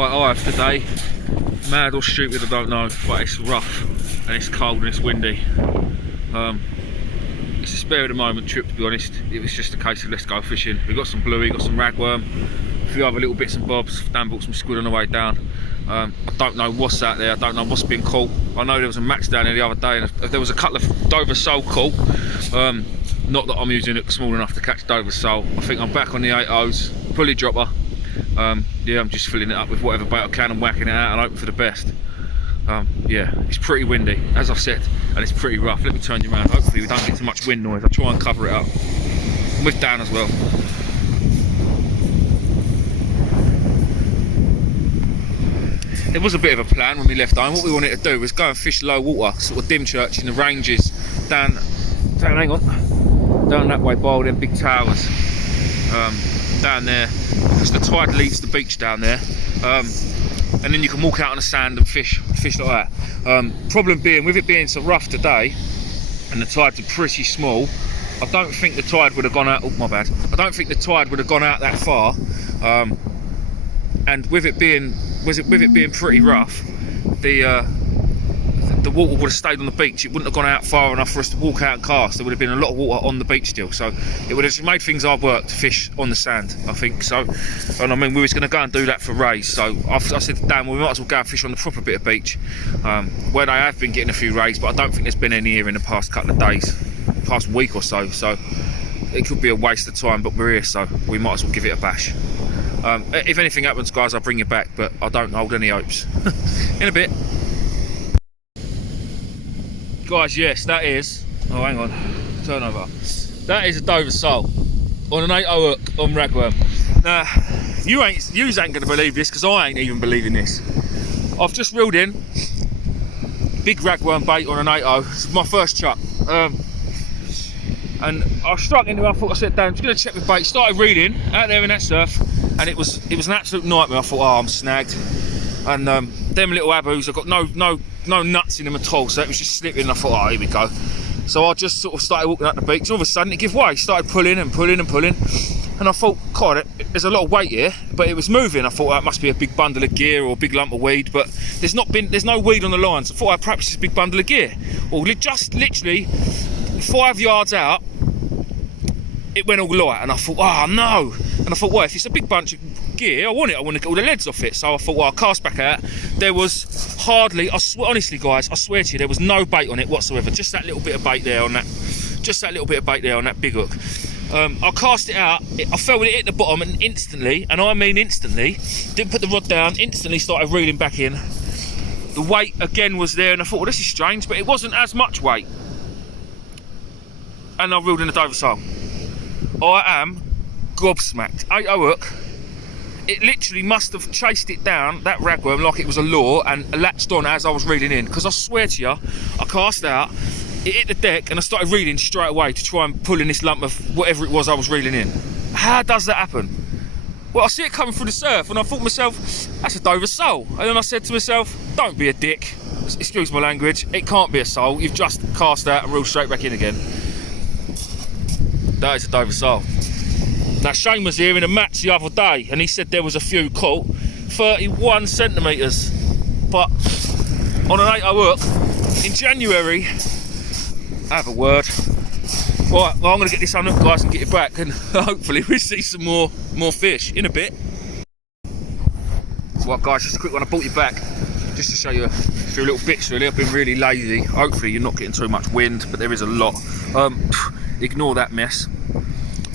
Right, I have today. Mad or stupid, I don't know, but it's rough and it's cold and it's windy. It's a spare of the moment trip, to be honest. It was just a case of let's go fishing. We got some bluey, got some ragworm, a few other little bits and bobs. Dan bought some squid on the way down. I don't know what's out there, I don't know what's been caught. I know there was a max down there the other day, and there was a couple of Dover sole caught. Not that I'm using it small enough to catch Dover sole. I think I'm back on the 8.0s, pulley dropper. Yeah, I'm just filling it up with whatever bait I can and whacking it out and hoping for the best. Yeah, it's pretty windy, as I've said, and it's pretty rough. Let me turn you around. Hopefully we don't get too much wind noise. I'll try and cover it up. I'm with Dan as well. There was a bit of a plan when we left home. What we wanted to do was go and fish low water, sort of Dymchurch in the ranges, down hang on, down that way by all them big towers, down there, because the tide leaves the beach down there, and then you can walk out on the sand and fish like that. Problem being, with it being so rough today, and the tides are pretty small, I don't think the tide would have gone out. Oh my bad. I don't think the tide would have gone out that far. And with it being pretty rough, the water would have stayed on the beach. It wouldn't have gone out far enough for us to walk out and cast. There would have been a lot of water on the beach still, so it would have just made things hard work to fish on the sand, I think. So, and I mean, we was going to go and do that for rays. So I said to Dan, well, we might as well go and fish on the proper bit of beach, where they have been getting a few rays, but I don't think there's been any here in the past couple of days, past week or so. So it could be a waste of time, but we're here, so we might as well give it a bash. If anything happens, guys, I'll bring you back, but I don't hold any hopes. In a bit. Guys, yes, that is, oh hang on, turn over. That is a Dover sole on an 8.0 hook on ragworm. Now, you ain't gonna believe this, because I ain't even believing this. I've just reeled in big ragworm bait on an 8.0. It's my first chuck. And I struck into it. I thought, I said, Dan, I'm just gonna check with bait. Started reeling out there in that surf, and it was an absolute nightmare. I thought, oh, I'm snagged. And them little abus, I've got no nuts in them at all, so it was just slipping, and I thought, oh, here we go. So I just sort of started walking up the beach, and all of a sudden it gave way. Started pulling and pulling and pulling, and I thought, God, there's a lot of weight here, but it was moving. I thought, oh, it must be a big bundle of gear or a big lump of weed, but there's no weed on the line, so I thought, perhaps it's a big bundle of gear. Or just literally 5 yards out, it went all light, and I thought, oh no. And I thought, well, if it's a big bunch of gear, I want to get all the leads off it. So I thought, well, I'll cast back out. There was hardly, honestly guys, I swear to you, there was no bait on it whatsoever. Just that little bit of bait there on that, big hook. I cast it out, I felt it hit the bottom, and instantly, and I mean instantly, didn't put the rod down, instantly started reeling back in. The weight again was there, and I thought, well, this is strange, but it wasn't as much weight. And I reeled in a Dover sole. I am gobsmacked. 8.0 hook. It literally must have chased it down, that ragworm, like it was a lure, and latched on as I was reeling in. Because I swear to you, I cast out, it hit the deck, and I started reeling straight away to try and pull in this lump of whatever it was I was reeling in. How does that happen? Well, I see it coming through the surf, and I thought to myself, that's a Dover sole. And then I said to myself, don't be a dick. Excuse my language. It can't be a sole. You've just cast out and reeled straight back in again. That is a Dover sole. Now, Shane was here in a match the other day, and he said there was a few caught, 31 centimetres, but on an 8.0 hook in January. Have a word. Right, well, I'm going to get this unhooked, guys, and get it back, and hopefully we see some more fish in a bit. Well, guys, just a quick one. I brought you back just to show you a few little bits. Really, I've been really lazy. Hopefully, you're not getting too much wind, but there is a lot. Ignore that mess.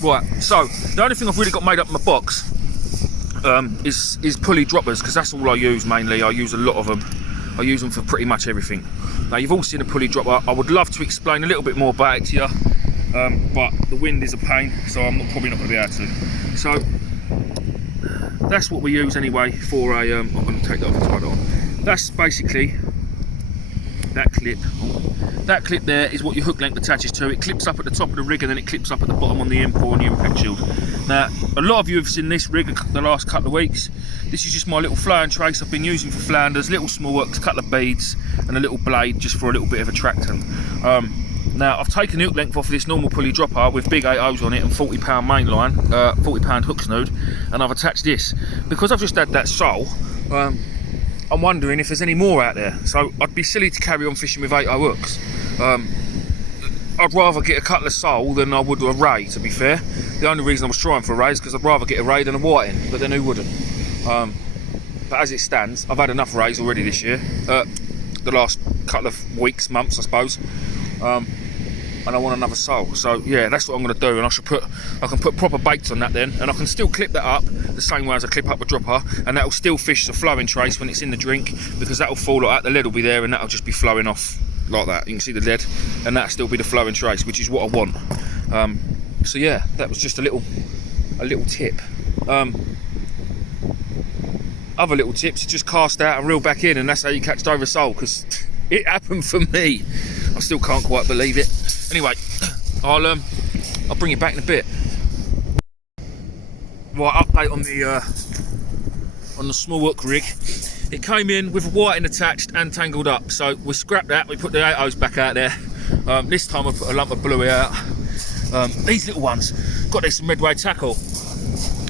Right, so the only thing I've really got made up in my box is pulley droppers, because that's all I use mainly. I use a lot of them. I use them for pretty much everything. Now, you've all seen a pulley dropper. I would love to explain a little bit more about it to you, but the wind is a pain, so I'm probably not going to be able to. So that's what we use anyway for a. I'm going to take that off and tie it on. That's basically that clip. That clip there is what your hook length attaches to. It clips up at the top of the rig, and then it clips up at the bottom on the import and the impact shield. Now, a lot of you have seen this rig the last couple of weeks. This is just my little fly and trace I've been using for flounders, little small works, a couple of beads, and a little blade just for a little bit of attraction. Now, I've taken the hook length off of this normal pulley dropper with big 8.0s on it and 40-pound main line, 40-pound hook snood, and I've attached this. Because I've just had that sole, I'm wondering if there's any more out there. So I'd be silly to carry on fishing with 8/0 hooks. I'd rather get a cutler sole than I would a ray, to be fair. The only reason I was trying for a ray is because I'd rather get a ray than a whiting, but then who wouldn't? But as it stands, I've had enough rays already this year, the last couple of weeks, months I suppose, and I want another sole. So yeah, that's what I'm going to do, and I can put proper baits on that then, and I can still clip that up the same way as I clip up a dropper, and that'll still fish the flowing trace when it's in the drink, because that'll fall like that, the lead will be there, and that'll just be flowing off like that. You can see the lead, and that'll still be the flowing trace, which is what I want. So yeah, that was just a little tip. Other little tips, just cast out and reel back in, and that's how you catch Dover sole, because it happened for me. I still can't quite believe it. Anyway, I'll bring you back in a bit. Right, update on the small hook rig. It came in with a whiting attached and tangled up, so we scrapped that. We put the 8/0s back out there. This time I put a lump of bluey out. These little ones, got these some Medway tackle,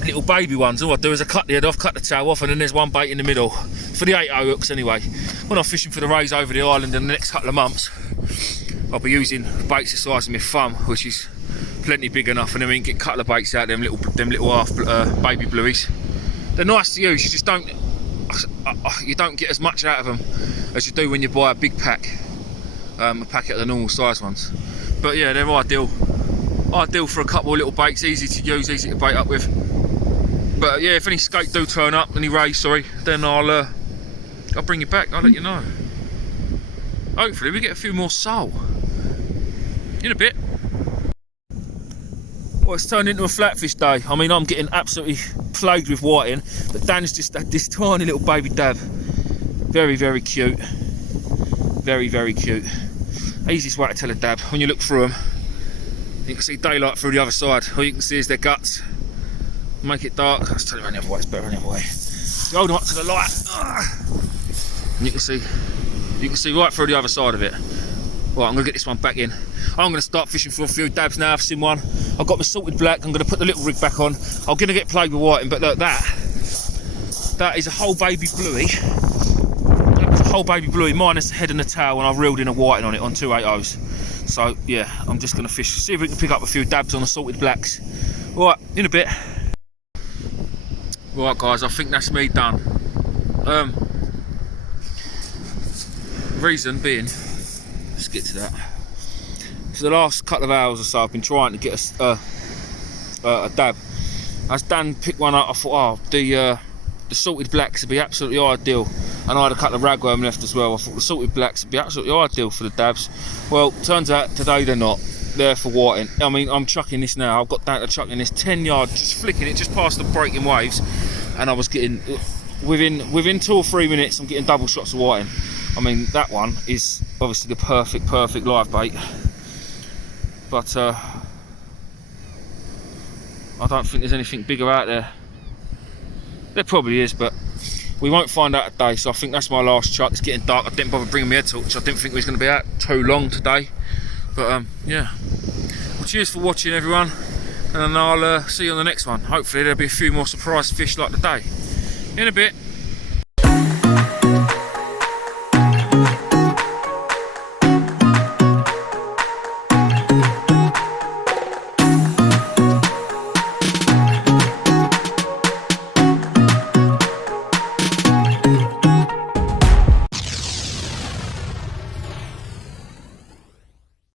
little baby ones. All I do is I cut the head off, cut the tail off, and then there's one bait in the middle for the 8/0 hooks anyway. When I'm fishing for the rays over the island in the next couple of months, I'll be using baits the size of my thumb, which is plenty big enough, and then we can get a couple of baits out, them little half baby blueies. They're nice to use, you don't get as much out of them as you do when you buy a big pack, a packet of the normal size ones. But yeah, they're ideal for a couple of little baits, easy to use, easy to bait up with. But yeah, if any skate do turn up, any rays, sorry, then I'll bring you back. I'll let you know. Hopefully we get a few more sole in a bit. Well, it's turned into a flatfish day. I mean, I'm getting absolutely plagued with whiting, but Dan's just had this tiny little baby dab. Very, very cute. Very, very cute. Easiest way to tell a dab, when you look through them, you can see daylight through the other side. All you can see is their guts. Make it dark. Let's turn it around the other way, it's better the other way. You hold them up to the light, and you can see right through the other side of it. Right, I'm going to get this one back in. I'm going to start fishing for a few dabs now. I've seen one. I've got my salted black. I'm going to put the little rig back on. I'm going to get plagued with whiting, but look, that is a whole baby bluey. That was a whole baby bluey minus the head and the tail, and I've reeled in a whiting on it on 2 8/0s. So yeah, I'm just going to fish, see if we can pick up a few dabs on the salted blacks. Right, in a bit. Right guys, I think that's me done. Reason being, let's get to that. For the last couple of hours or so, I've been trying to get a dab. As Dan picked one up, I thought, oh, the salted blacks would be absolutely ideal. And I had a couple of ragworm left as well. I thought the salted blacks would be absolutely ideal for the dabs. Well, turns out today they're not. They're for whiting. I mean, I'm chucking this now. I've got down to chucking this 10 yard, just flicking it just past the breaking waves, and I was getting within 2 or 3 minutes, I'm getting double shots of whiting. I mean, that one is obviously the perfect live bait, but I don't think there's anything bigger out there. There probably is, but we won't find out today. So I think that's my last chuck. It's getting dark. I didn't bother bringing my head torch. I didn't think we was going to be out too long today. But yeah, well, cheers for watching everyone, and I'll see you on the next one. Hopefully there'll be a few more surprise fish like today. In a bit.